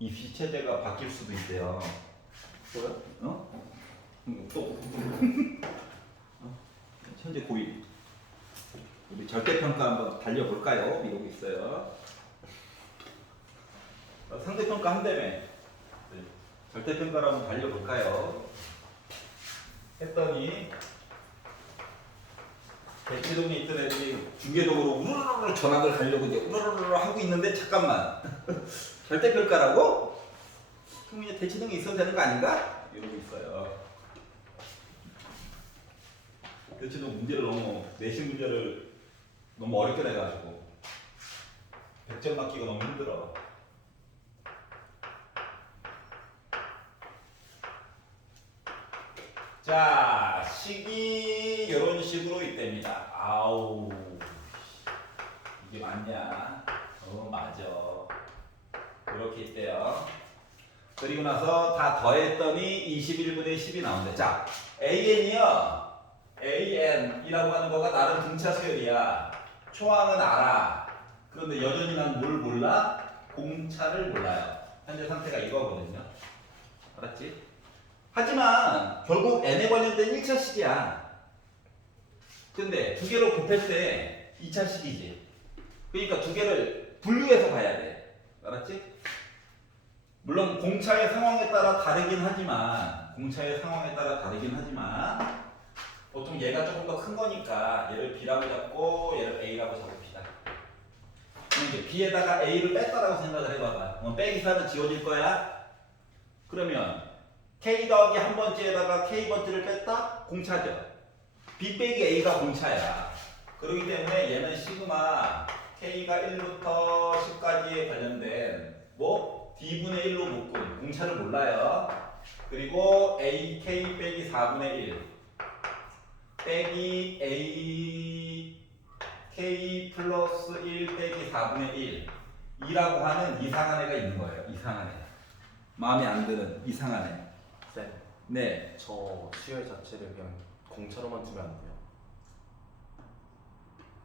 이 비체제가 바뀔 수도 있대요. 뭐요? 어? 또 현재 고이. 우리 절대평가 한번 달려볼까요? 이러고 있어요. 상대평가 한다며. 네. 절대평가를 한번 달려볼까요? 했더니 대치동에 있던 애들이 중계동으로 우르르르 전학을 가려고 이제 우르르르 하고 있는데 잠깐만. 절대평가라고? 그럼 이제 대치동에 있어도 되는 거 아닌가? 이러고 있어요. 대치동 문제를 너무 내신 문제를 너무 어렵게 내가지고 100점 맞기가 너무 힘들어. 자, 식이 이런 식으로 있답니다. 아우, 이게 맞냐? 맞아. 이렇게 있대요. 그리고 나서 다 더했더니 21분의 10이 나온대. 자, AN이요. AN이라고 하는 거가 나름 등차 수열이야. 초항은 알아. 그런데 여전히 난 뭘 몰라? 공차를 몰라요. 현재 상태가 이거거든요. 알았지? 하지만 결국 n에 관련된 1차식이야. 근데 두 개로 곱할 때 2차식이지. 그러니까 두 개를 분류해서 봐야 돼. 알았지? 물론 공차의 상황에 따라 다르긴 하지만 보통 얘가 조금 더 큰 거니까 얘를 B라고 잡고 얘를 A라고 잡읍시다. 그럼 이제 B에다가 A를 뺐다라고 생각을 해봐봐. 빼기 4는 지워질 거야. 그러면 K 더하기 한 번째에다가 K 번째를 뺐다? 공차죠. B 빼기 A가 공차야. 그렇기 때문에 얘는 시그마 K가 1부터 10까지에 관련된 D분의 1로 묶은 공차를 몰라요. 그리고 AK 빼기 4분의 1 빼기 AK 플러스 1 빼기 4분의 1 이라고 하는 이상한 애가 있는 거예요. 이상한 애. 마음에 안 드는 이상한 애. 쌤, 네. 저 수열 자체를 그냥 공차로만 두면 안 돼요.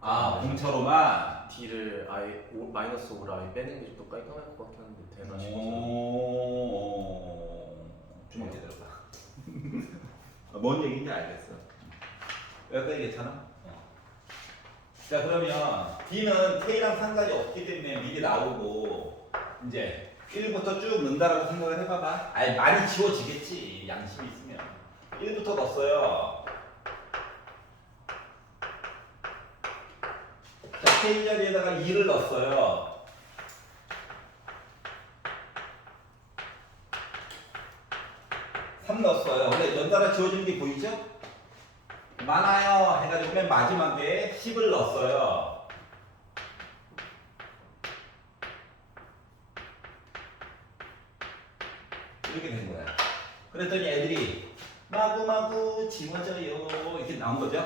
아, 공차로만? D를 아예 마이너스 5를 아예 빼는 게 좀 더 깔끔할 것 같긴 한데 되나 싶어서. 좀 어떻게 들어봐. 뭔 얘기인지 알겠어. 여기까지 괜찮아? 자, 그러면 D는 K랑 상관이 없기 때문에 미리 나오고 이제 1부터 쭉 넣는다라고 생각을 해봐봐. 아니, 많이 지워지겠지. 양심이 있으면. 1부터 넣었어요. 자, K 자리에다가 2를 넣었어요. 3 넣었어요. 근데 연달아 지워지는 게 보이죠? 많아요. 해가지고 맨 마지막에 10을 넣었어요. 이렇게 된 거야. 그랬더니 애들이 마구마구 지워져요. 이렇게 나온 거죠.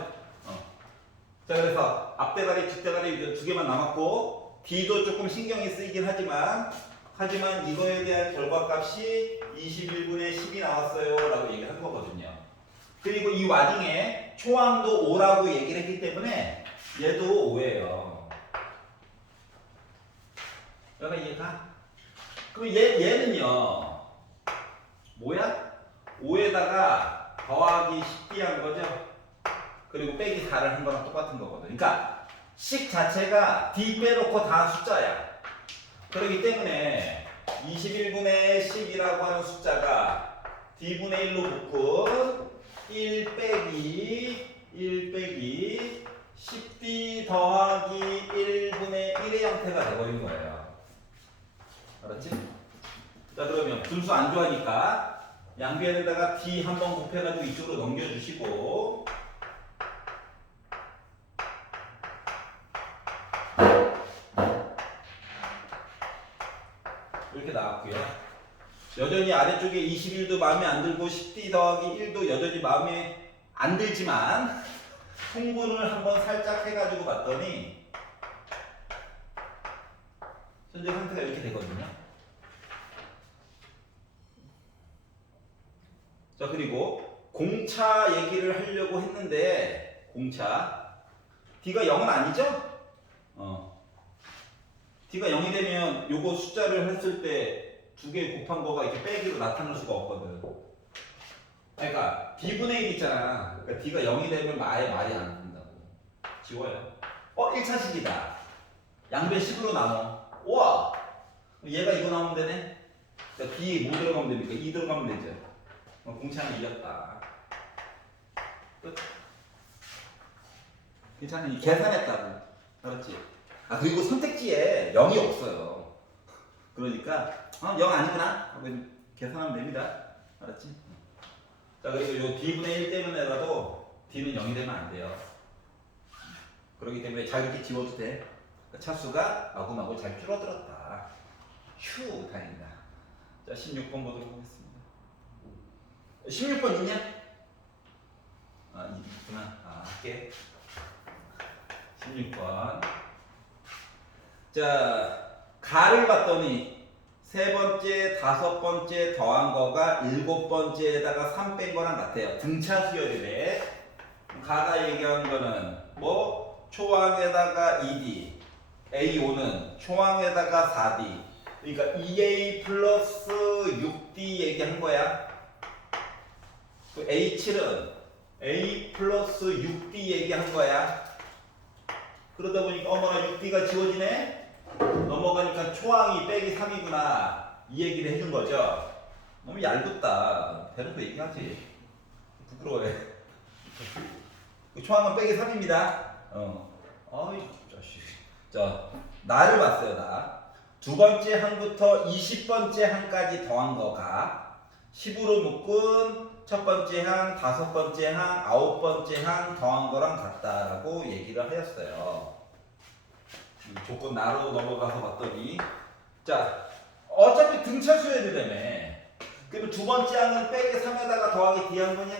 자, 그래서 앞대가리, 뒷대가리 두 개만 남았고 D도 조금 신경이 쓰이긴 하지만 이거에 대한 결과값이 21분의 10이 나왔어요 라고 얘기를 한 거거든요. 그리고 이 와중에 초항도 5라고 얘기를 했기 때문에 얘도 5예요. 여기가 이해가? 그럼 얘는요 뭐야? 5에다가 더하기 10b 한 거죠. 그리고 빼기 4를 한 거랑 똑같은 거거든. 그러니까 식 자체가 D 빼놓고 다 숫자야. 그렇기 때문에 21분의 10이라고 하는 숫자가 D분의 1로 묶은 1 빼기 10D 더하기 1분의 1의 형태가 되어버린 거예요. 알았지? 자, 그러면 분수 안 좋아하니까 양변에다가 D 한번 곱해가지고 이쪽으로 넘겨주시고 이렇게 나왔고요. 여전히 아래쪽에 21도 마음에 안 들고 10D 더하기 1도 여전히 마음에 안 들지만 통분을 한번 살짝 해가지고 봤더니 현재 상태가 이렇게 되거든요. 자, 그리고 공차 얘기를 하려고 했는데 공차 D가 0은 아니죠? D가 0이 되면 요거 숫자를 했을 때 두 개 곱한 거가 이렇게 빼기로 나타날 수가 없거든. 그러니까 D분의 1 있잖아. 그러니까 D가 0이 되면 아예 말이 안 된다고. 지워요. 1차식이다. 양변 10으로 나눠. 우와! 얘가 이거 나오면 되네? 그러니까 B 뭐 들어가면 됩니까? 2 들어가면 되죠. 공차는 이겼다. 끝. 괜찮아. 계산했다고. 알았지? 아, 그리고 선택지에 0이 없어요. 그러니까 0 아니구나 하고 계산하면 됩니다. 알았지? 자, 그리고 요 D분의 1 때문에라도 D는 0이 되면 안 돼요. 그렇기 때문에 자기렇게 지워도 돼. 차수가 마구마구 잘 줄어들었다. 휴, 다행이다. 자, 16번 보도록 하겠습니다. 16번 있냐? 아, 있구나. 아, 할게. 16번. 자, 가를 봤더니 세 번째, 다섯 번째 더한 거가 일곱 번째에다가 3 뺀 거랑 같아요. 등차 수열이래. 가가 얘기한 거는 뭐 초항에다가 2D, A5는 초항에다가 4D. 그러니까 2A 플러스 6D 얘기한 거야. 그 A7은 A 플러스 6D 얘기한 거야. 그러다 보니까 어머나 6D가 지워지네? 넘어가니까 초항이 빼기 3이구나 이 얘기를 해준 거죠. 너무 얄궂다. 대놓고 얘기하지. 부끄러워해. 초항은 빼기 3입니다. 어이 자식. 자, 나를 봤어요. 나. 두 번째 항부터 20번째 항까지 더한 거가 10으로 묶은 첫 번째 항, 다섯 번째 항, 아홉 번째 항 더한 거랑 같다라고 얘기를 하였어요. 조건 나로 넘어가서 봤더니 자, 어차피 등차 수열이라며. 그러면 두 번째 항은 빼기 3에다가 더하기 D 한 거냐?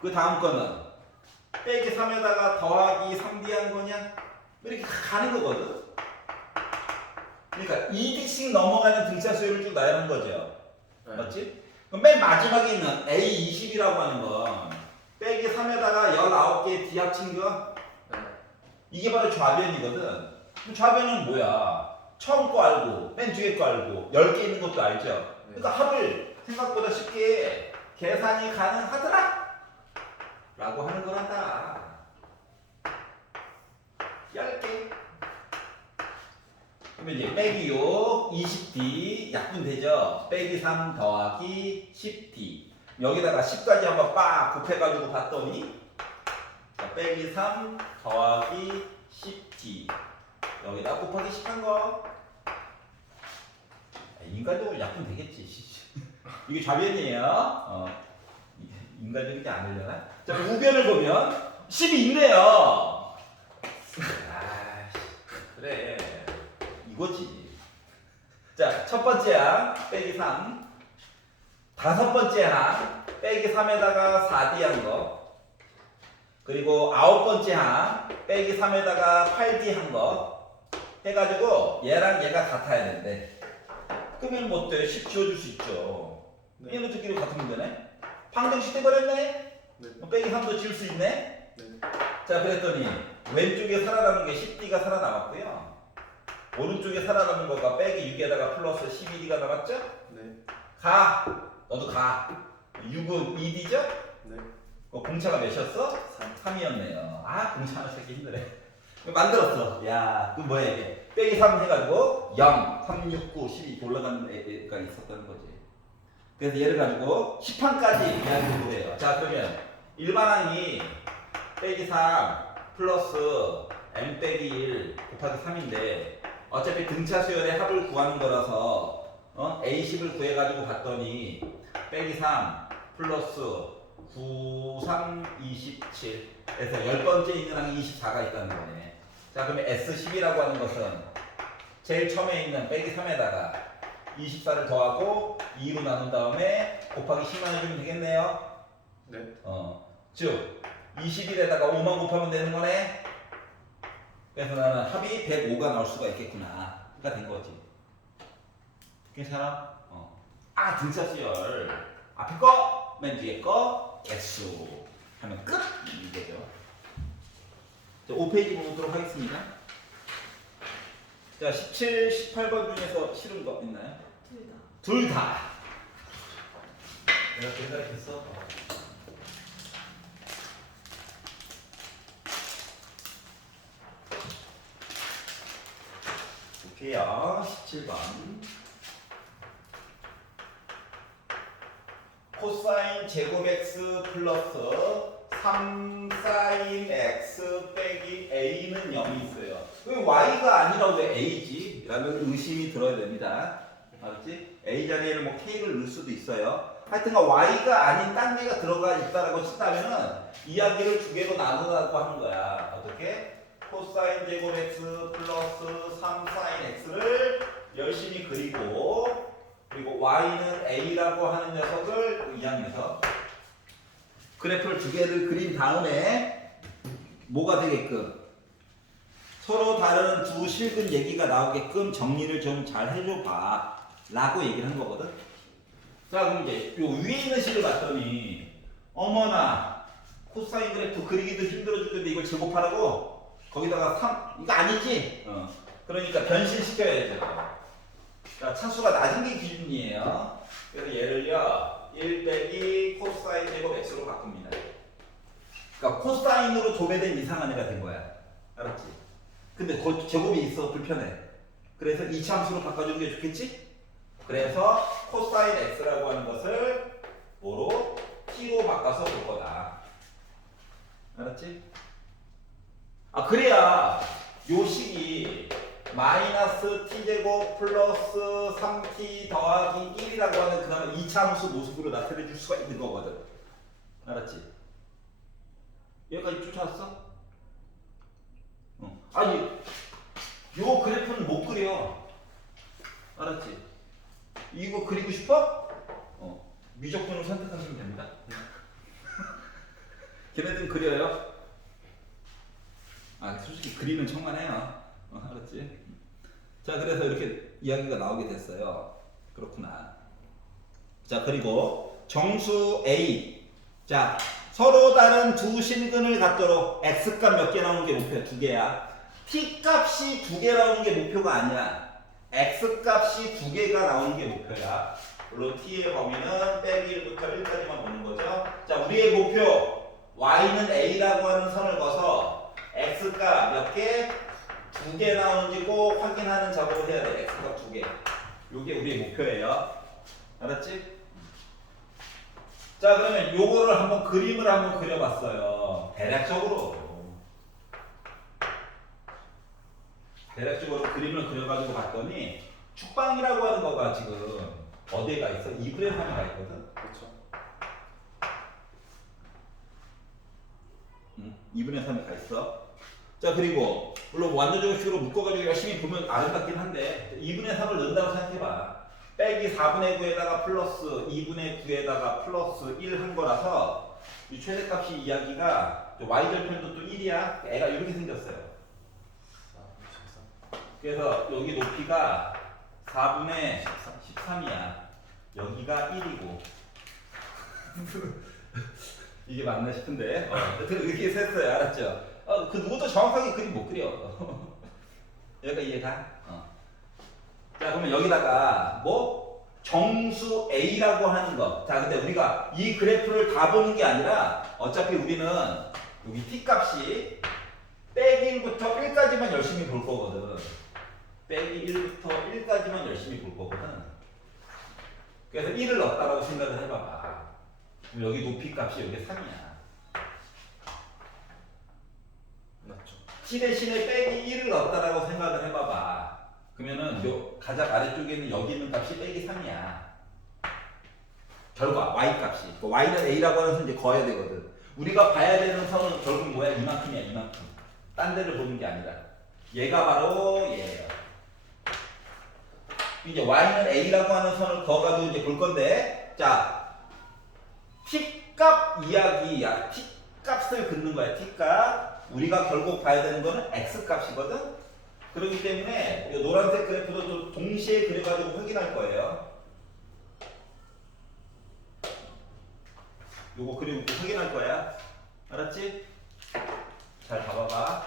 그 다음 거는 빼기 3에다가 더하기 3D 한 거냐? 이렇게 가는 거거든. 그러니까 2D씩 넘어가는 등차 수열을 쭉 나열한 거죠. 네. 맞지? 그럼 맨 마지막에 있는 A20이라고 하는 건 빼기 3에다가 19개의 D 합친 거? 네. 이게 바로 좌변이거든. 좌변은 뭐야? 처음 거 알고, 맨 뒤에 거 알고, 10개 있는 것도 알죠? 그러니까 합을 생각보다 쉽게 계산이 가능하더라! 라고 하는 거란다. 10개. 그러면 이제 빼기 6, 20D, 약분되죠? 빼기 3 더하기 10D. 여기다가 10까지 한번 빡 곱해가지고 봤더니 자, 빼기 3 더하기 10D. 여기다 곱하기 10 한 거. 인간적으로 약분되겠지. 이게 좌변이에요. 인간적이지 않으려나? 자, 우변을 보면 10이 있네요. 그래. 이거지. 자, 첫 번째 항 빼기 3. 다섯 번째 항 빼기 3에다가 4D 한 거. 그리고 아홉 번째 항 빼기 3에다가 8D 한 거. 해가지고 얘랑 얘가 같아야 되는데. 그러면 뭐 어때? 10 지워줄 수 있죠. 네. 얘는 듣기로 같으면 되네. 방정식 돼버렸네. 네. 빼기 3도 지울 수 있네. 네. 자, 그랬더니 왼쪽에 살아남은 게 10D가 살아남았고요. 오른쪽에 살아남은 거가 빼기 6에다가 플러스 12D가 남았죠? 네. 가! 너도 가! 6은 2D죠? 네. 공차가 몇이었어? 3이었네요. 아, 공차하는 새끼 힘드네. 만들었어. 야, 그럼 뭐야 이게? 빼기 3 해가지고 0, 3, 6, 9, 12 올라가는 애가 있었다는 거지. 그래서 얘를 가지고 10항까지 이야기해 보세요. 자, 그러면 일반항이 빼기 3 플러스 m 빼기 1 곱하기 3인데 어차피 등차 수열의 합을 구하는 거라서 A10을 구해가지고 봤더니 빼기 3 플러스 9, 3, 27 에서 10번째 있는 항이 24가 있다는 거네. 자, 그러면 S10이라고 하는 것은 제일 처음에 있는 빼기 3에다가 24를 더하고 2로 나눈 다음에 곱하기 10만 해주면 되겠네요. 네. 즉 21에다가 5만 곱하면 되는 거네. 그래서 나는 합이 105가 나올 수가 있겠구나. 가 된 거지. 괜찮아? 아, 등차 수열. 앞에 거, 맨 뒤에 거, 개수. 하면 끝! 이거죠. 자, 5페이지 보도록 하겠습니다. 자, 17, 18번 중에서 싫은 거 있나요? 둘 다. 둘 다. 내가 생각했어. 볼게요. 17번. 코사인 제곱 x 플러스 3 사인 x 빼기 a는 0이 있어요. 왜 y가 아니라 왜 a지? 라는 의심이 들어야 됩니다. 알았지? a 자리에는 뭐 k를 넣을 수도 있어요. 하여튼간 y가 아닌 딴 개가 들어가 있다라고 친다면은 이야기를 두 개로 나누라고 하는 거야. 어떻게? 코사인 제곱 x 플러스 3 사인 x를 열심히 그리고 그리고 y는 a라고 하는 녀석을 2항에서 그래프를 두 개를 그린 다음에 뭐가 되게끔 서로 다른 두 실근 얘기가 나오게끔 정리를 좀 잘 해줘봐 라고 얘기를 한 거거든. 자, 그럼 이제 요 위에 있는 식을 봤더니 어머나 코사인 그래프 그리기도 힘들어 죽겠는데 이걸 제곱하라고? 거기다가 3 이거 아니지? 그러니까 변신시켜야죠. 자, 차수가 낮은 게 기준이에요. 그래서 얘를요 1 빼기 코사인 제곱 x로 바꿉니다. 그러니까 코사인으로 도배된 이상한 애가 된 거야. 알았지? 근데 그 제곱이 있어 불편해. 그래서 이차함수로 바꿔주는 게 좋겠지? 그래서 코사인 x라고 하는 것을 뭐로? t로 바꿔서 볼 거다. 알았지? 아, 그래야 요 식이 마이너스 t제곱 플러스 3t 더하기 1이라고 하는 그나마 이차함수 모습으로 나타내 줄 수가 있는 거거든. 알았지? 여기까지 쫓아왔어? 아니 요 그래프는 못 그려. 알았지? 이거 그리고 싶어? 미적분을 선택하시면 됩니다. 걔네들은 그려요. 아, 솔직히 그리는 척만 해요. 알았지? 자, 그래서 이렇게 이야기가 나오게 됐어요. 그렇구나. 자, 그리고 정수 A. 자, 서로 다른 두 실근을 갖도록 x값 몇 개 나오는 게 목표야? 2개야. t값이 2개 나오는 게 목표가 아니야. x값이 2개가 나오는 게 목표야. 물론 t의 범위는 빼기 1부터 1까지만 보는 거죠. 자, 우리의 목표 y는 a라고 하는 선을 거서 x값 몇 개? 2개 나오는지고 확인하는 작업을 해야 돼. x값 2개. 요게 우리의 목표예요. 알았지? 자, 그러면 요거를 한번 그림을 한번 그려봤어요. 대략적으로 그림을 그려가지고 봤더니 축방이라고 하는 거가 지금 어디에 가 있어? 2분의 3에 가 있거든. 그렇죠. 2분의 3에 가 있어. 자, 그리고 물론 완전정식으로 묶어가지고 열심히 보면 아름답긴 한데 2분의 3을 넣는다고 생각해봐. 빼기 4분의 9에다가 플러스 2분의 9에다가 플러스 1 한 거라서 이 최대값이 이야기가 y절편도 또 1이야. 애가 이렇게 생겼어요. 그래서 여기 높이가 4분의 13이야. 여기가 1이고 이게 맞나 싶은데 이렇게 셌어요. 알았죠? 그 누구도 정확하게 그림 못 그려. 여기가 이해가? 자, 그러면 여기다가 뭐? 정수 A라고 하는 거. 자, 근데 우리가 이 그래프를 다 보는 게 아니라 어차피 우리는 여기 T값이 빼기 1부터 1까지만 열심히 볼 거거든. 빼기 1부터 1까지만 열심히 볼 거거든. 그래서 1을 넣었다라고 생각을 해봐봐. 그럼 여기 높이 값이 여기 3이야. 맞죠. T 대신에 빼기 1을 넣었다라고 생각을 해봐봐. 그러면은 요 가장 아래쪽에 있는 여기 있는 값이 빼기 3이야. 결과 y 값이. y는 a라고 하는 선 이제 거야 되거든. 우리가 봐야 되는 선은 결국 뭐야? 이만큼이야, 이만큼. 딴 데를 보는 게 아니라. 얘가 바로 얘예요. 이제 y는 a라고 하는 선을 그어가지고 이제 볼 건데, 자, t값 이야기야. t값을 긋는 거야. t값. 우리가 결국 봐야 되는 거는 x값이거든. 그렇기 때문에 이 노란색 그래프도 또 동시에 그려가지고 확인할 거예요. 요거 그리고 확인할 거야. 알았지? 잘 봐봐봐.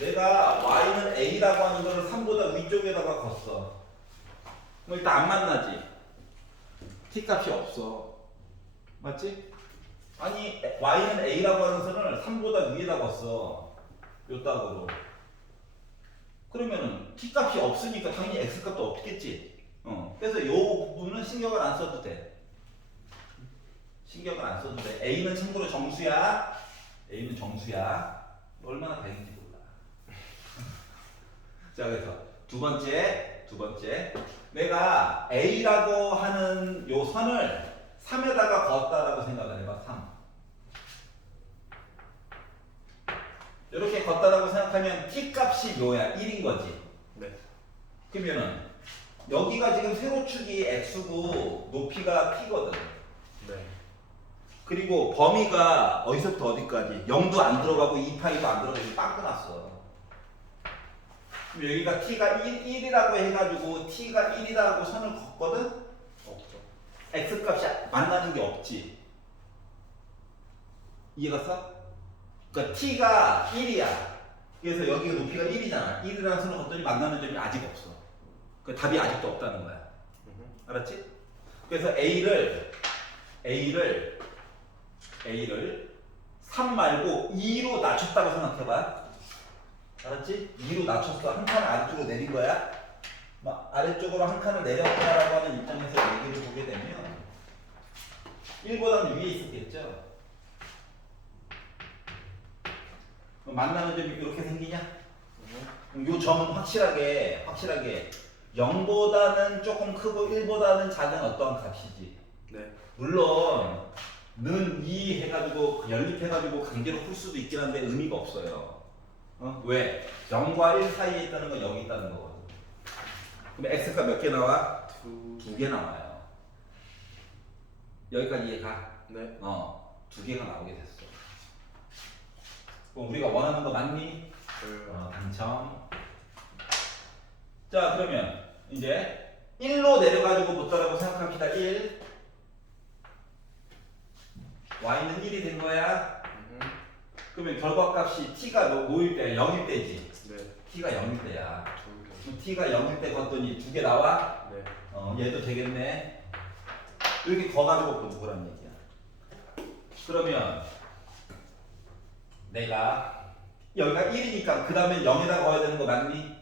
내가 y는 a라고 하는 거를 3보다 위쪽에다가 걷어. 그럼 일단 안 만나지. t 값이 없어. 맞지? 아니 y는 a라고 하는 선을 3보다 위에다 걷어. 요 딱으로. 그러면은 t 값이 없으니까 당연히 x 값도 없겠지. 그래서 요 부분은 신경을 안 써도 돼. 신경을 안 써도 돼. a는 참고로 정수야. a는 정수야. 얼마나 다행인지 몰라. 자, 그래서 두 번째 내가 a라고 하는 요 선을 3에다가 걷다라고 생각을 해봐. 3 이렇게 걷다라고 생각하면 t 값이 뭐야? 1인 거지. 네. 그러면은 여기가 지금 세로축이 x고 높이가 t거든. 네. 그리고 범위가 어디서부터 어디까지? 0도 안 들어가고 2파이도 안 들어가고 빵 끊었어. 그럼 여기가 t가 1이라고 해가지고 t가 1이라고 선을 걷거든? 없죠. x 값이 만나는 게 없지. 이해갔어? 그러니까 t가 1이야. 그래서 여기가 높이가 1이잖아. 1이라는 선을 걷더니 만나는 점이 아직 없어. 그 답이 아직도 없다는 거야. 알았지? 그래서 a를 3 말고 2로 낮췄다고 생각해봐. 알았지? 2로 낮췄어. 한 칸을 아래쪽으로 내린 거야. 막 아래쪽으로 한 칸을 내렸다라고 하는 입장에서 얘기를 보게 되면 1보다는 위에 있었겠죠. 그럼 만나는 점이 이렇게 생기냐? 요 점은 확실하게 0보다는 조금 크고 1보다는 작은 어떠한 값이지. 네. 물론 는 2 해가지고 연립해가지고 강제로 풀 수도 있긴 한데 의미가 없어요. 왜? 0과 1 사이에 있다는 건 여기 있다는 거거든. 그럼 x가 몇 개 나와? 두 개 나와요. 여기까지 이해가? 네. 두 개가 나오게 됐어. 그럼 우리가 원하는 거 맞니? 당첨. 자, 그러면 이제 1로 내려가지고 보다라고 생각합시다. 1. y는 1이 된 거야. 그러면 결과값이 t가 뭐일 때야? 0일 때지. 네. t가 0일 때야. 두 개. t가 0일 때 걷더니 두 개 나와? 네. 얘도 되겠네. 이렇게 거가지고 보란 얘기야. 그러면 내가 여기가 1이니까 그 다음에 0에다 거야 되는 거 맞니?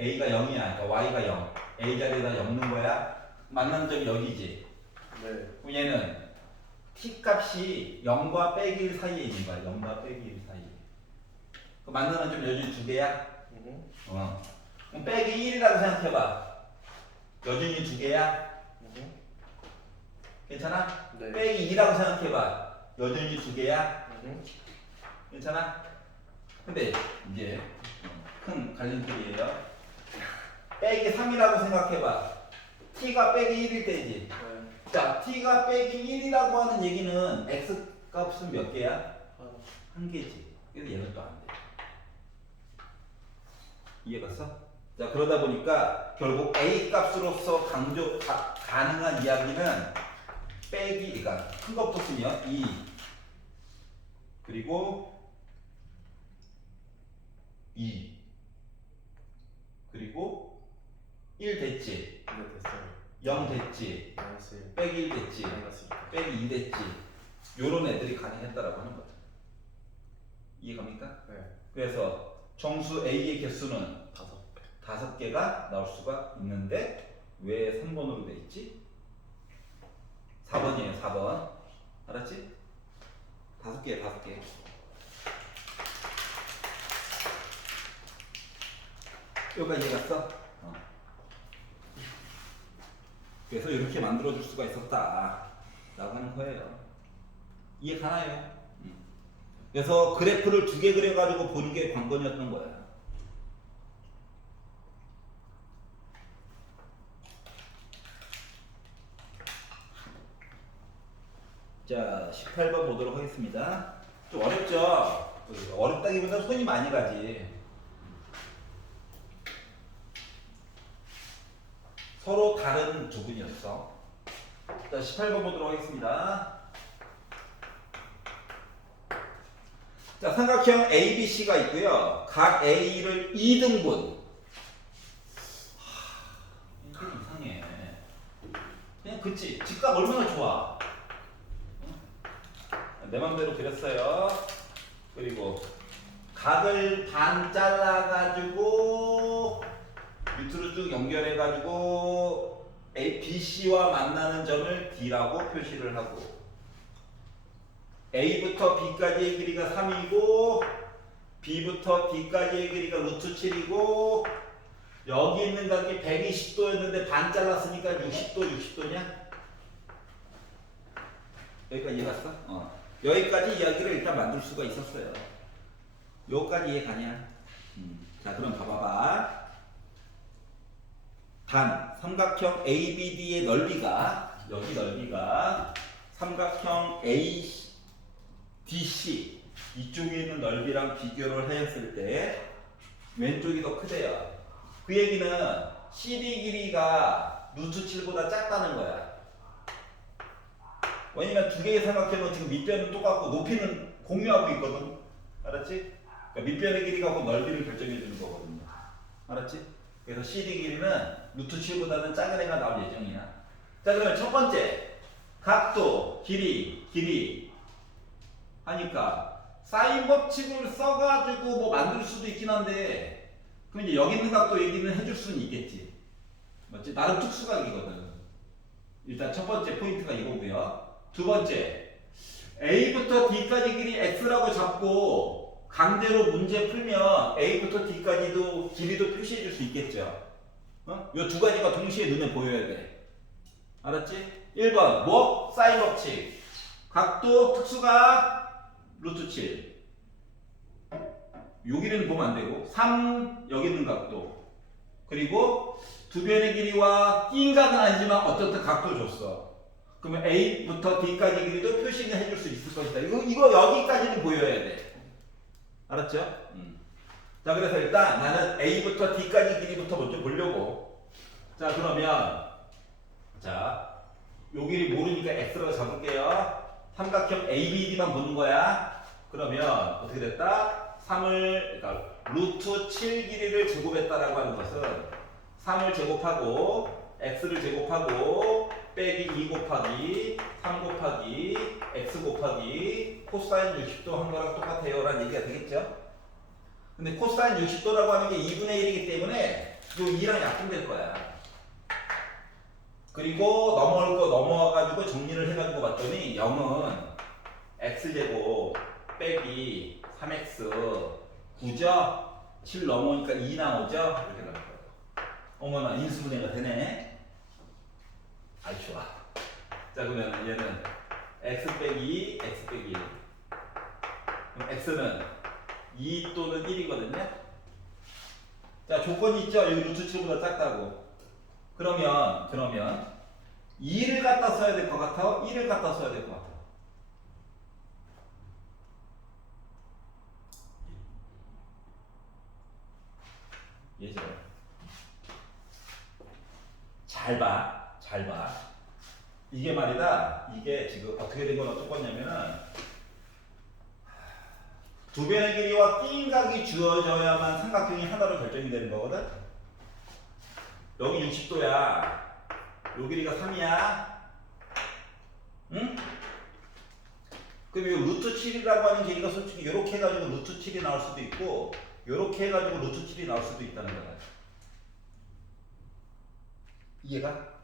a가 0이야. 그러니까 y가 0. a 자리에다 0 넣는 거야. 만나는 점이 여기지. 네. 그럼 얘는 t 값이 0과 빼기 1 사이에 있는 거야. 0과 빼기 1 사이에. 그 만나는 점 여전히 두 개야? 그럼 빼기 1이라고 생각해봐. 여전히 두 개야? 괜찮아? 네. 빼기 2라고 생각해봐. 여전히 두 개야? 괜찮아? 근데 이제 큰 갈림길이에요. 빼기 3이라고 생각해봐. t가 빼기 1일 때지. 네. 자, t가 빼기 1이라고 하는 얘기는 x 값은 몇 개야? 한 개지. 그래서 얘는 또 안 돼. 이해갔어? 자, 그러다 보니까 결국 a 값으로서 가능한 이야기는 빼기, 그러니까 큰 것부터 쓰면 2 그리고 2 그리고 1 됐지. 네, 됐어요. 0 됐지. 마이너스 1. 빼기 1 됐지. 마이너스 2. 빼기 2 됐지. 요런 애들이 가능했다라고 하는 거죠. 이해갑니까? 네. 그래서 정수 A의 개수는 5개. 5개가 나올 수가 있는데 왜 3번으로 돼 있지? 4번이에요. 4번. 알았지? 5개, 5개. 여기까지 이해갔어? 그래서 이렇게 만들어줄 수가 있었다 라고 하는 거예요. 이해 가나요? 그래서 그래프를 두 개 그려가지고 보는 게 관건이었던 거야. 자, 18번 보도록 하겠습니다. 좀 어렵죠? 어렵다기보다 손이 많이 가지. 서로 다른 조근이었어. 자, 18번 보도록 하겠습니다. 자, 삼각형 ABC가 있고요. 각 A를 2등분. 이게 이상해. 그냥 그치. 직각 얼마나 좋아. 내 맘대로 그렸어요. 그리고 각을 반 잘라가지고 밑으로 쭉 연결해가지고 A, BC와 만나는 점을 D라고 표시를 하고 A부터 B까지의 길이가 3이고 B부터 D까지의 길이가 루트 7이고 여기 있는 각이 120도였는데 반 잘랐으니까 60도, 60도냐? 여기까지 이해갔어? 여기까지 이야기를 일단 만들 수가 있었어요. 여기까지 이해 가냐? 자, 그럼 봐봐봐. 단 삼각형 ABD의 넓이가 여기 넓이가 삼각형 ADC 이쪽에 있는 넓이랑 비교를 했을 때 왼쪽이 더 크대요. 그 얘기는 CD 길이가 루트 7보다 작다는 거야. 왜냐면 두 개의 삼각형은 지금 밑변은 똑같고 높이는 공유하고 있거든. 알았지? 그러니까 밑변의 길이가 넓이를 결정해 주는 거거든요. 알았지? 그래서 CD 길이는 루트 7보다는 작은 애가 나올 예정이야. 자, 그러면 첫 번째 각도, 길이 하니까 사인 법칙을 써가지고 뭐 만들 수도 있긴 한데 그럼 이제 여기 있는 각도 얘기는 해줄 수는 있겠지. 맞지? 나름 특수각이거든. 일단 첫 번째 포인트가 이거고요. 두 번째, A부터 D까지 길이 X라고 잡고 강제로 문제 풀면 A부터 D까지도 길이도 표시해 줄 수 있겠죠. 이 두 가지가 동시에 눈에 보여야 돼. 알았지? 1번, 뭐? 사인 법칙. 각도, 특수각, 루트 7. 요 길이는 보면 안 되고, 3, 여기 있는 각도. 그리고 두 변의 길이와 끼인 각은 아니지만 어떻든 각도 줬어. 그러면 A부터 D까지 길이도 표시는 해줄 수 있을 것이다. 이거 여기까지는 보여야 돼. 알았죠? 자, 그래서 일단 나는 A부터 D까지 길이부터 먼저 보려고. 자, 그러면 자, 요 길이 모르니까 X라고 잡을게요. 삼각형 ABD만 보는 거야. 그러면 어떻게 됐다? 3을 그러니까 루트 7 길이를 제곱했다라고 하는 것은 3을 제곱하고 X를 제곱하고 빼기 2 곱하기 3 곱하기 X 곱하기 코사인 60도 한 거랑 똑같아요 라는 얘기가 되겠죠? 근데 코사인 60도라고 하는 게 2분의 1이기 때문에 이 2랑 약분될 거야. 그리고 넘어올 거 넘어와가지고 정리를 해가지고 봤더니 0은 X제곱 빼기 3X 9죠? 7 넘어오니까 2 나오죠? 이렇게 나올 거예요. 어머나 인수분해가 되네. 아이 좋아. 자, 그러면 얘는 x 빼기 1. 그럼 x는 2 또는 1이거든요. 자, 조건이 있죠. 여기 루트 7보다 작다고. 그러면 2를 갖다 써야 될 것 같아? 1을 갖다 써야 될 것 같아? 예죠. 잘 봐. 이게 말이다. 이게 지금 어떻게 된 건 어떤 거냐면은 두 변의 길이와 끼인 각이 주어져야만 삼각형이 하나로 결정이 되는 거거든. 여기 60도야. 요 길이가 3이야. 응? 그럼 요 루트 7이라고 하는 길이가 솔직히 요렇게 해가지고 루트 7이 나올 수도 있고 요렇게 해가지고 루트 7이 나올 수도 있다는 거야. 이해가?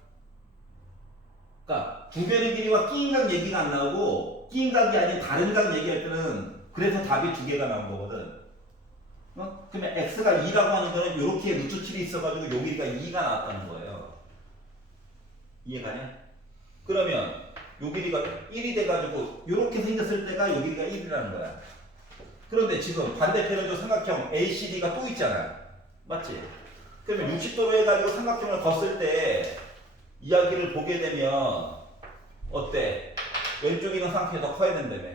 그러니까 두 변의 길이와 끼인 각 얘기가 안 나오고 끼인 각이 아닌 다른 각 얘기할 때는 그래서 답이 두 개가 나온 거거든. 그러면 x가 2라고 하는 거는 이렇게 루트 7이 있어가지고 요 길이가 2가 나왔다는 거예요. 이해가냐? 그러면 요 길이가 1이 돼가지고 이렇게 생겼을 때가 요 길이가 1이라는 거야. 그런데 지금 반대편에 저 삼각형 ACD가 또 있잖아. 맞지? 그러면 60도로 해가지고 삼각형을 걷을 때 이야기를 보게 되면 어때? 왼쪽에 있는 삼각형이 더 커야 된다며.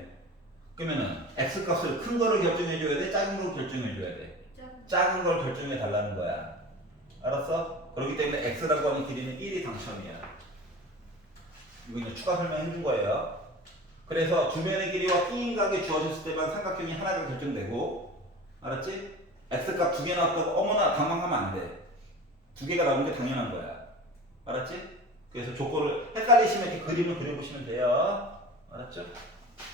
그러면은 x값을 큰 거를 결정해줘야 돼? 작은 걸 결정해줘야 돼? 작은 걸 결정해 달라는 거야. 알았어? 그렇기 때문에 x라고 하는 길이는 1이 당첨이야. 이거 그냥 추가 설명해 준 거예요. 그래서 주변의 길이와 P인각이 주어졌을 때만 삼각형이 하나가 결정되고, 알았지? X값 두 개 나왔다고 어머나 당황하면 안 돼. 두 개가 나오는 게 당연한 거야. 알았지? 그래서 조건을 헷갈리시면 이렇게 그림을 그려보시면 돼요. 알았죠?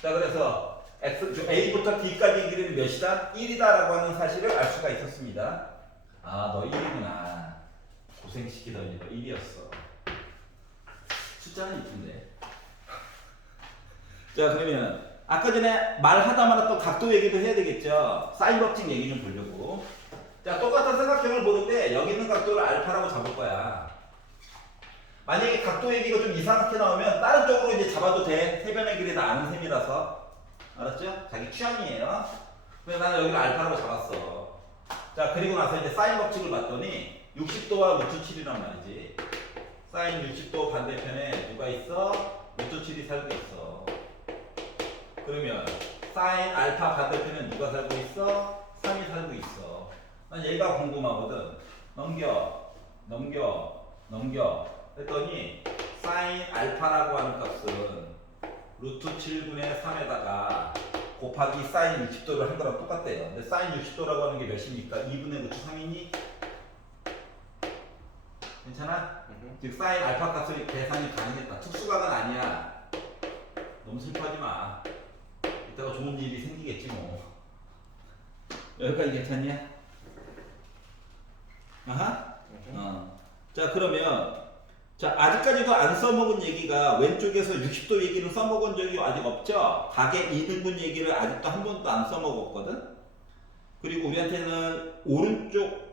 자, 그래서 A부터 D까지의 길이는 몇이다? 1이다라고 하는 사실을 알 수가 있었습니다. 아, 너 1이구나. 고생시키더니 너 1이었어. 숫자는 이쁜데. 자, 그러면 아까 전에 말하다 말았던 각도 얘기도 해야 되겠죠. 사인 법칙 얘기 좀 보려고. 자, 똑같은 삼각형을 보는데 여기 있는 각도를 알파라고 잡을 거야. 만약에 각도 얘기가 좀 이상하게 나오면 다른 쪽으로 이제 잡아도 돼. 세변의 길이 다 아는 셈이라서. 알았죠? 자기 취향이에요. 그래서 나는 여기를 알파라고 잡았어. 자, 그리고 나서 이제 사인 법칙을 봤더니 60도와 루트 7이란 말이지. 사인 60도 반대편에 누가 있어? 루트 7이 살고 있어. 그러면 사인 알파 반대편에 누가 살고 있어? 3이 살고 있어. 난 얘가 궁금하거든. 넘겨 했더니 사인 알파라고 하는 값은 루트 7분의 3에다가 곱하기 사인 60도를 한 거랑 똑같대요. 근데 사인 60도라고 하는 게 몇입니까? 2분의 루트 3이니? 괜찮아? 즉 사인 알파 값을 계산이 가능했다. 특수각은 아니야. 너무 슬퍼하지 마. 이따가 좋은 일이 생기겠지 뭐. 여기까지 괜찮냐? 아하? 자, 그러면 자, 아직까지도 안 써먹은 얘기가 왼쪽에서 60도 얘기는 써먹은 적이 아직 없죠? 각의 이등분 얘기를 아직도 한 번도 안 써먹었거든? 그리고 우리한테는 오른쪽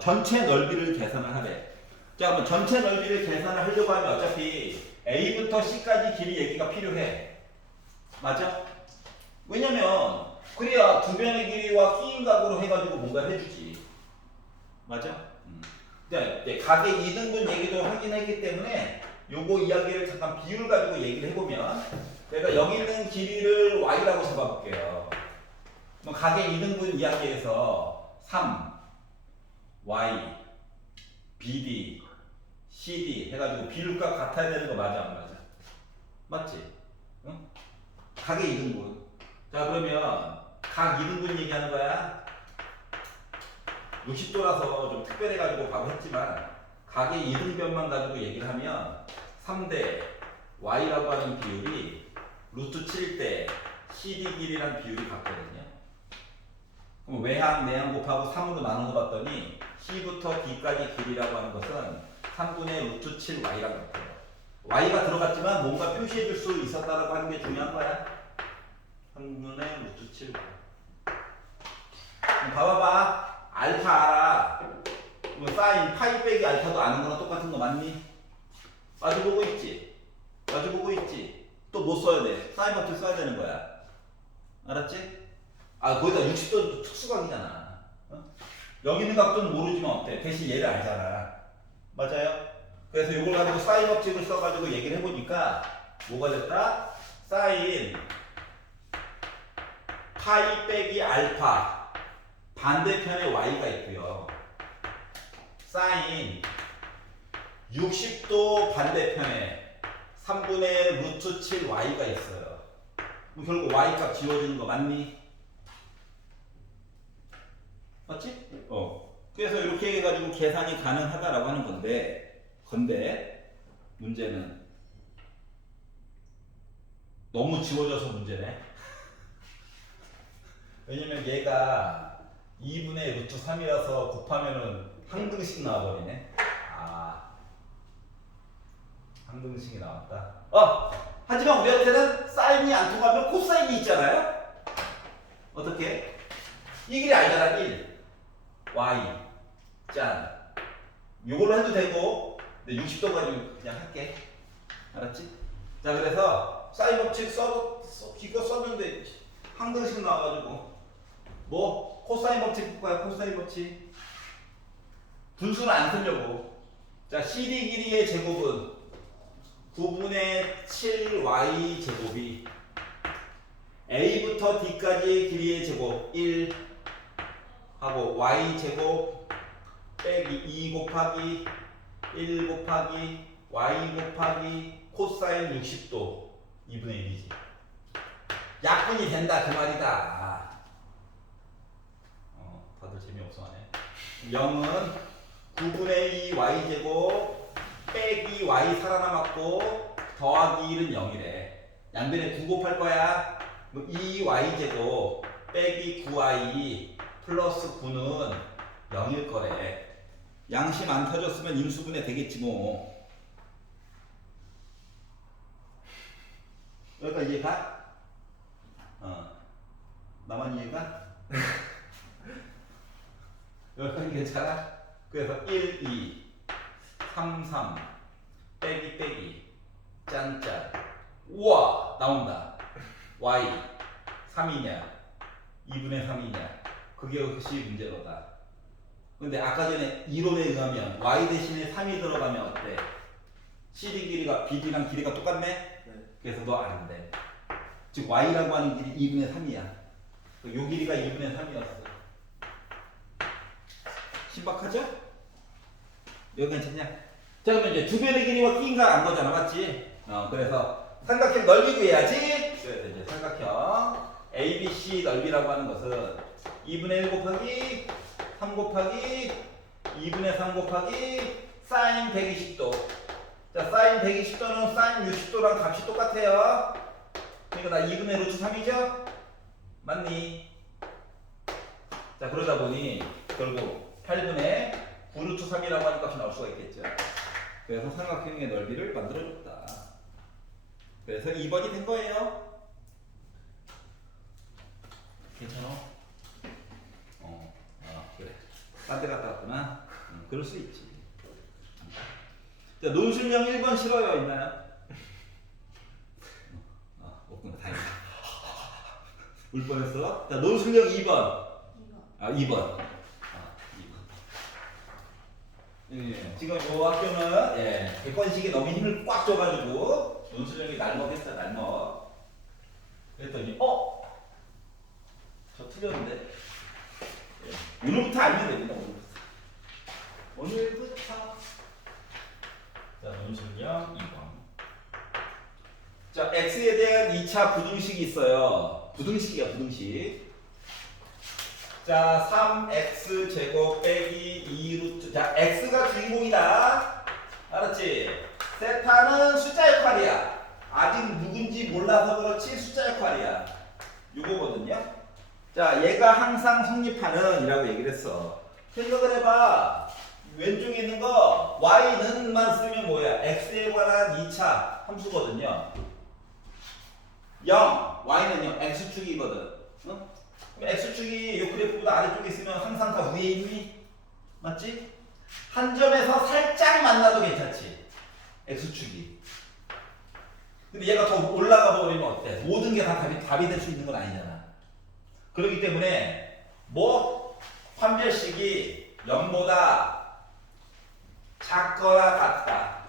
전체 넓이를 계산을 하래. 자, 그러면 전체 넓이를 계산을 하려고 하면 어차피 A부터 C까지 길이 얘기가 필요해. 맞아? 왜냐면 그래야 두 변의 길이와 P인각으로 해가지고 뭔가 해주지. 맞아? 네, 각의 이등분 얘기도 하긴 했기 때문에 요거 이야기를 잠깐 비율 가지고 얘기를 해보면 내가 여기 있는 길이를 y라고 잡아볼게요. 그럼 각의 이등분 이야기에서 3, y, bd, cd 해가지고 비율과 같아야 되는 거 맞아 안 맞아? 맞지? 응? 각의 이등분. 자, 그러면 각 이등분 얘기하는 거야. 60도라서 좀 특별해가지고 바로 했지만 각의 이등변만 가지고 얘기를 하면 3대 y라고 하는 비율이 루트 7대 cd 길이라는 비율이 같거든요. 그럼 외항, 내항 곱하고 3으로 나눠서 봤더니 c부터 d까지 길이라고 하는 것은 3분의 루트 7y랑 같아요. y가 들어갔지만 뭔가 표시해 줄 수 있었다라고 하는 게 중요한 거야. 3분의 루트 7y. 그럼 봐봐봐. 알파 알아. 뭐 사인 파이 빼기 알파도 아는 거랑 똑같은 거 맞니? 마주보고 있지? 마주보고 있지? 또 뭐 써야 돼? 사인 법칙 써야 되는 거야. 알았지? 아, 거기다 60도 특수각이잖아. 어? 여기 있는 각도는 모르지만 어때? 대신 얘를 알잖아. 맞아요? 그래서 이걸 가지고 사인 법칙을 써가지고 얘기를 해보니까 뭐가 됐다? 사인 파이 빼기 알파 반대편에 y가 있고요. 사인 60도 반대편에 3분의 루트 7y가 있어요. 그럼 결국 y값 지워지는 거 맞니? 맞지? 그래서 이렇게 해가지고 계산이 가능하다라고 하는 건데 문제는 너무 지워져서 문제네. 왜냐면 얘가 2분의 루트 3이라서 곱하면은 항등식 나와버리네. 항등식이 나왔다. 하지만 우리한테는 사인이 안 통하면 코사인이 있잖아요. 어떻게? 이 길이 알잖아. 1 y 짠. 요걸로 해도 되고 근데 60도 가지고 그냥 할게. 알았지? 자, 그래서 사인 법칙 기껏 썼는데 항등식 나와가지고 뭐 코사인 법칙 볼까요? 코사인 법칙 분수는 안 쓰려고. 자, CD 길이의 제곱은 9분의 7y 제곱이 A부터 D까지의 길이의 제곱 1 하고 y 제곱 빼기 2 곱하기 1 곱하기 y 곱하기 코사인 60도 2분의 1이지. 약분이 된다 그 말이다. 다들 재미없어 하네. 0은 9분의 2 y제곱 빼기 y 살아남았고 더하기 1은 0이래. 양변에 9 곱할 거야. 2y제곱 빼기 9y 플러스 9는 0일 거래. 양심 안 터졌으면 인수분해 되겠지 뭐. 여기까지 이해가? 나만 이해가? 여기까지 괜찮아? 그래서 1, 2, 3, 3 빼기 빼기 짠짠 우와 나온다. y 3이냐 2분의 3이냐 그게 역시 문제로다. 근데 아까 전에 이론에 의하면 y 대신에 3이 들어가면 어때? CD 길이가 BD랑 길이가 똑같네? 네. 그래서 너 안 돼. 즉 y라고 하는 길이 2분의 3이야. 요 길이가 2분의 3이었어. 신박하죠? 여기 괜찮냐? 자 그러면 이제 두 변의 길이와 끼인가 안 거잖아 맞지? 그래서 삼각형 넓이 구해야지. 그래서 이제 삼각형 ABC 넓이라고 하는 것은 2분의 1 곱하기 3 곱하기 2분의 3 곱하기 사인 120도. 자 사인 120도는 사인 60도랑 값이 똑같아요. 그러니까 나 2분의 루트 3이죠? 맞니? 자 그러다 보니 결국 8분의 9루트 3이라고 하는 값이 나올 수가 있겠죠. 그래서 삼각형의 넓이를 만들어줬다. 그래서 2번이 된 거예요. 괜찮아? 그래. 딴 데 갔다 왔구나. 그럴 수 있지. 자, 논술형 1번 싫어요, 있나요? 없구나, 다행이다. 울 뻔했어. 자, 논술형 2번. 2번. 예, 지금 이 학교는 객관식에 너무 힘을 꽉 줘가지고 논술형이 날먹했어, 날먹. 그랬더니 저 틀렸는데. 오늘부터 알면 됩니다. 오늘부터. 자, 논술형 2번. 자, x에 대한 2차 부등식이 있어요. 부등식이야, 부등식. 자, 3x 제곱 빼기 2루트. 자, x가 주인공이다. 알았지? 세타는 숫자 역할이야. 아직 누군지 몰라서 그렇지 숫자 역할이야. 요거거든요. 자, 얘가 항상 성립하는 이라고 얘기를 했어. 생각을 해봐. 왼쪽에 있는 거 y는만 쓰면 뭐야? x에 관한 2차 함수거든요. 0, y는요 x축이거든. 응? x축이 이 그래프보다 아래쪽에 있으면 항상 다 위에 있니? 맞지? 한 점에서 살짝 만나도 괜찮지. x축이. 근데 얘가 더 올라가 버리면 어때? 모든 게 다 답이 될 수 있는 건 아니잖아. 그렇기 때문에 뭐 판별식이 0보다 작거나 같다.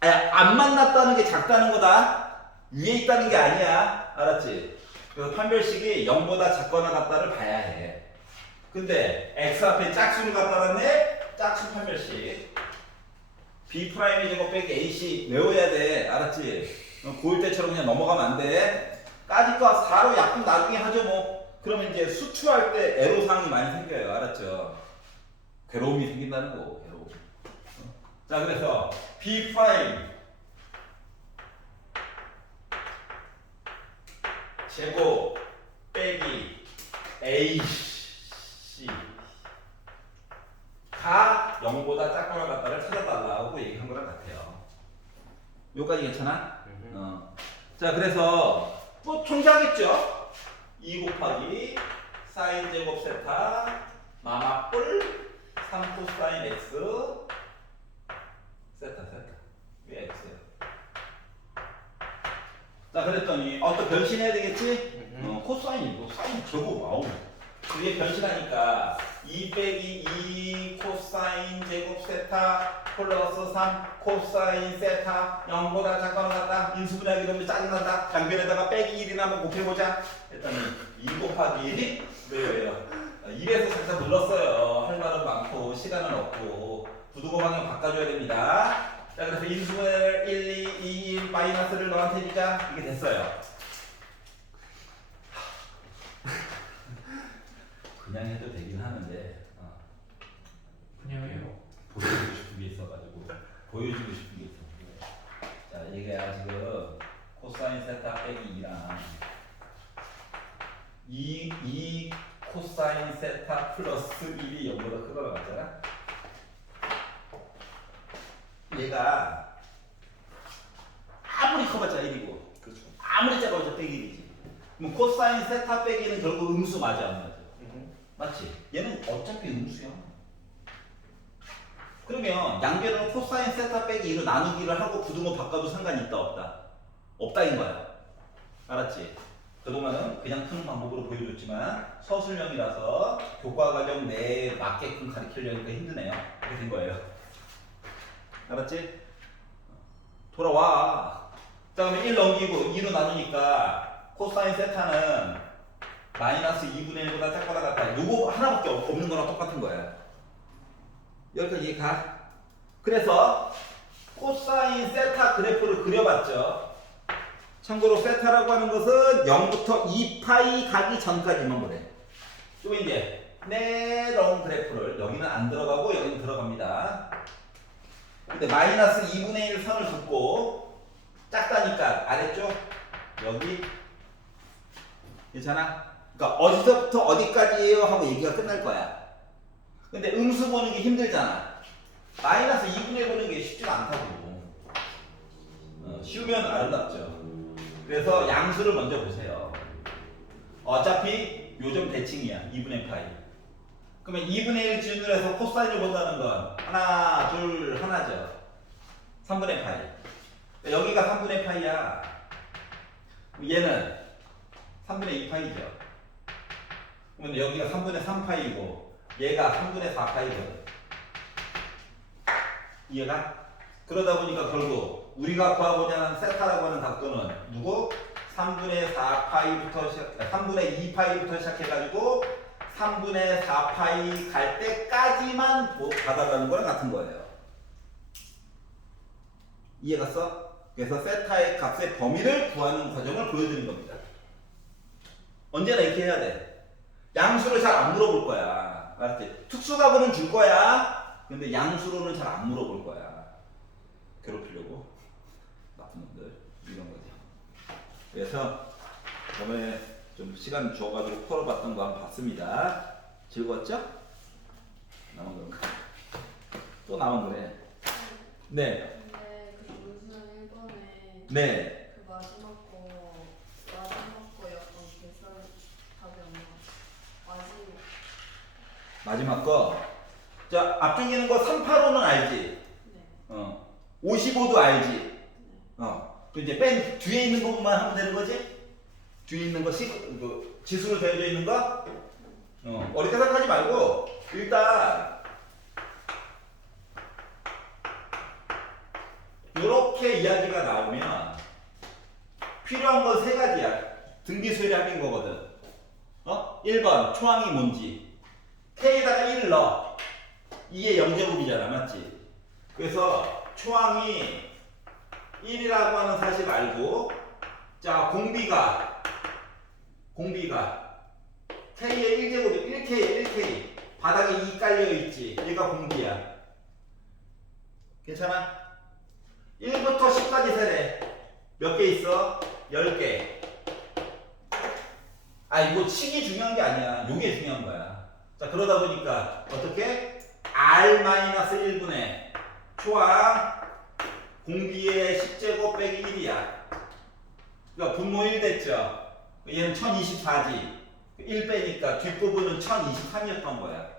안 만났다는 게 작다는 거다. 위에 있다는 게 아니야. 알았지? 그래서 판별식이 0보다 작거나 같다를 봐야 해. 근데 x 앞에 짝수를 갖다 놨네? 짝수 판별식. b'의 제곱 빼기 ac 외워야 돼. 알았지? 고1 때처럼 그냥 넘어가면 안 돼. 까짓거 4로 약분 나중에 하죠 뭐. 그러면 이제 수투할 때 애로사항이 많이 생겨요. 알았죠? 괴로움이 생긴다는 거. 괴로움. 자 그래서 b' 제곱 빼기 AC 가 0보다 작거나 같다를 찾아달라고 얘기한 거랑 같아요. 여기까지 괜찮아? 자 그래서 또 총자겠죠? 2 곱하기 사인 제곱 세타 마마뿔 3 코사인 x 세타 왜 x야? 자 그랬더니 또 변신해야 되겠지? 코사인이 사인 제곱 아우 그게 변신하니까 2 빼기 2 코사인 제곱 세타 플러스 3 코사인 세타 0보다 작거나 같다. 인수분해하기 너무 짜증난다. 강변에다가 빼기 1이나 한번 곱해보자 했더니 2 곱하기 왜요? 1에서 살짝 눌렀어요. 할 말은 많고 시간은 없고 부등호 방향 바꿔줘야 됩니다. 자 그래서 인수분해를 1, 2, 2, 1 마이너스를 너한테 주자. 이게 됐어요. 그냥 해도 되긴 하는데 그냥 해요. 보여주고 싶은 게 있어가지고 보여주고 싶은 게 있어. 자, 이게 지금 코사인 세타 빼기 2랑 2 코사인 세타 플러스 1이 0보다 크다고 나왔잖아. 얘가 아무리 커봤자 1이고 그렇죠. 아무리 작아봤자 빼기 1이지. 그럼 코사인 세타 빼기는 결국 음수 맞아 안 맞아? 맞지? 얘는 어차피 음수야. 그러면 양변을 코사인 세타 빼기 2로 나누기를 하고 부등호 바꿔도 상관이 있다 없다? 없다인 거야. 알았지? 그동안은 그냥 푸는 방법으로 보여줬지만 서술형이라서 교과과정 내에 맞게끔 가르치려니까 힘드네요. 이렇게 된 거예요. 알았지? 돌아와. 자, 그러면 1 넘기고 2로 나누니까 코사인 세타는 마이너스 2분의 1보다 작거나 같다. 요거 하나밖에 없는 거랑 똑같은 거야. 여기까지 이해 가? 그래서 코사인 세타 그래프를 그려봤죠. 참고로 세타라고 하는 것은 0부터 2파이 가기 전까지만 보래. 또 이제 내려온 그래프를 여기는 안 들어가고 여기는 들어갑니다. 근데 마이너스 2분의 1 선을 긋고 작다니까 아래쪽 여기 괜찮아? 그러니까 어디서부터 어디까지예요 하고 얘기가 끝날 거야. 근데 음수 보는 게 힘들잖아. 마이너스 2분의 1 보는 게 쉽지가 않다고. 쉬우면 아름답죠. 그래서 양수를 먼저 보세요. 어차피 요점 대칭이야. 2분의 파이. 그러면 2분의 1 기준으로 해서 코사인을 본다는 건 하나, 둘, 하나죠. 3분의 파이. 여기가 3분의 파이야. 얘는 3분의 2 파이죠. 그러면 여기가 3분의 3 파이고 얘가 3분의 4 파이거든. 이해가? 그러다 보니까 결국 우리가 구하고자 하는 세타라고 하는 각도는 누구? 3분의 4 파이부터 3분의 2 파이부터 시작해가지고 3분의 4 파이 갈 때까지만 받아가는 거랑 같은 거예요. 이해갔어? 그래서 세타의 값의 범위를 구하는 과정을 보여드린 겁니다. 언제나 이렇게 해야 돼. 양수를 잘 안 물어볼 거야. 알았지? 특수각으로는 줄 거야. 근데 양수로는 잘 안 물어볼 거야. 괴롭히려고. 나쁜 놈들. 이런 거지. 그래서 저번에 좀 시간 주어가지고 풀어봤던 거 한번 봤습니다. 즐거웠죠? 나만 그런가? 또 나만 그래. 네. 근데 그 문수는 1번에 네. 그 마지막 거 약간 계산 답이 안 나와. 마지막 거. 자, 앞쪽에는 거 385는 알지? 네. 55도 알지? 네. 그 이제 맨 뒤에 있는 부분만 하면 되는 거지? 뒤에 있는 거 지수로 되어져 있는 거? 어렵게 생각하지 말고 일단 이렇게 이야기가 나오면 필요한 건 세 가지야. 등비수열합인 거거든. 1번 초항이 뭔지 K에다가 1을 넣어. 2의 0제곱이잖아. 맞지? 그래서 초항이 1이라고 하는 사실 알고, 자 공비가 K의 1제곱이 1K 바닥에 2 깔려있지. 얘가 공비야. 괜찮아? 1부터 10까지 세래. 몇 개 있어? 10개. 이거 식이 중요한 게 아니야. 요게 중요한 거야. 자, 그러다 보니까 어떻게? R-1분의 초항 공비의 10제곱 빼기 1이야. 그러니까 분모 1 됐죠. 얘는 1024지. 1 빼니까 뒷부분은 1023이었던 거야.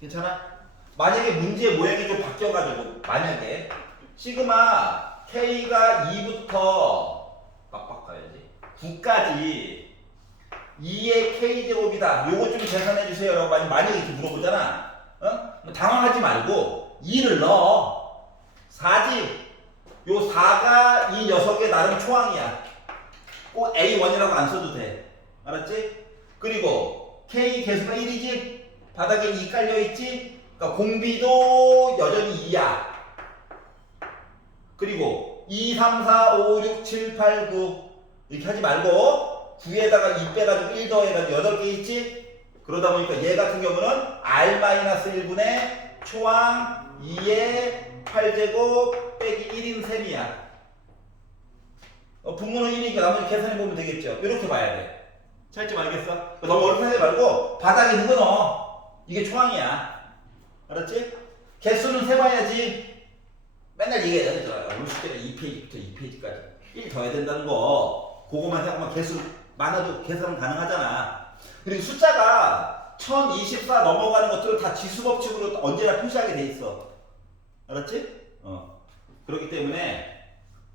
괜찮아? 만약에 문제의 모양이 좀 바뀌어가지고 만약에 시그마 K가 2부터 빡빡 가야지 9까지 2의 K제곱이다. 요거 좀 계산해 주세요 라고 만약에 이렇게 물어보잖아. 당황하지 말고 2를 넣어. 4지. 요 4가 이 녀석의 나름 초항이야. 꼭 A1이라고 안 써도 돼. 알았지? 그리고 K 개수가 1이지? 바닥에 2 깔려있지? 그러니까 공비도 여전히 2야. 그리고 2, 3, 4, 5, 6, 7, 8, 9 이렇게 하지 말고 9에다가 2 빼가지고 1 더해가지고 8개 있지? 그러다 보니까 얘 같은 경우는 R-1분의 초항 2의 8제곱 빼기 1인 셈이야. 분모는 1이니까 나머지 계산해보면 되겠죠. 이렇게 봐야 돼. 차이점 알겠어? 너무 어렵게 하지 말고 바닥에 있는 거 넣어. 이게 초항이야. 알았지? 개수는 세봐야지. 맨날 얘기하잖아. 오늘 숙제는 2페이지부터 2페이지까지 1 더해야 된다는 거. 그거만 생각하면 개수 많아도 계산은 가능하잖아. 그리고 숫자가 1024 넘어가는 것들을 다 지수법칙으로 언제나 표시하게 돼 있어. 알았지? 그렇기 때문에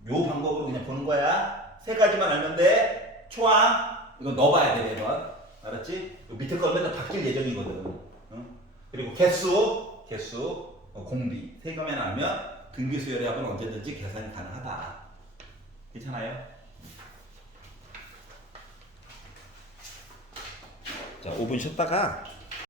요 방법으로 그냥 보는 거야. 세 가지만 알면 돼. 초항 이거 넣어봐야 돼 매번. 알았지? 요 밑에 거 맨날 바뀔 예정이거든. 그리고 개수 공비 세 개만 알면 등비수 열애합은 언제든지 계산이 가능하다. 괜찮아요? 자, 5분 쉬었다가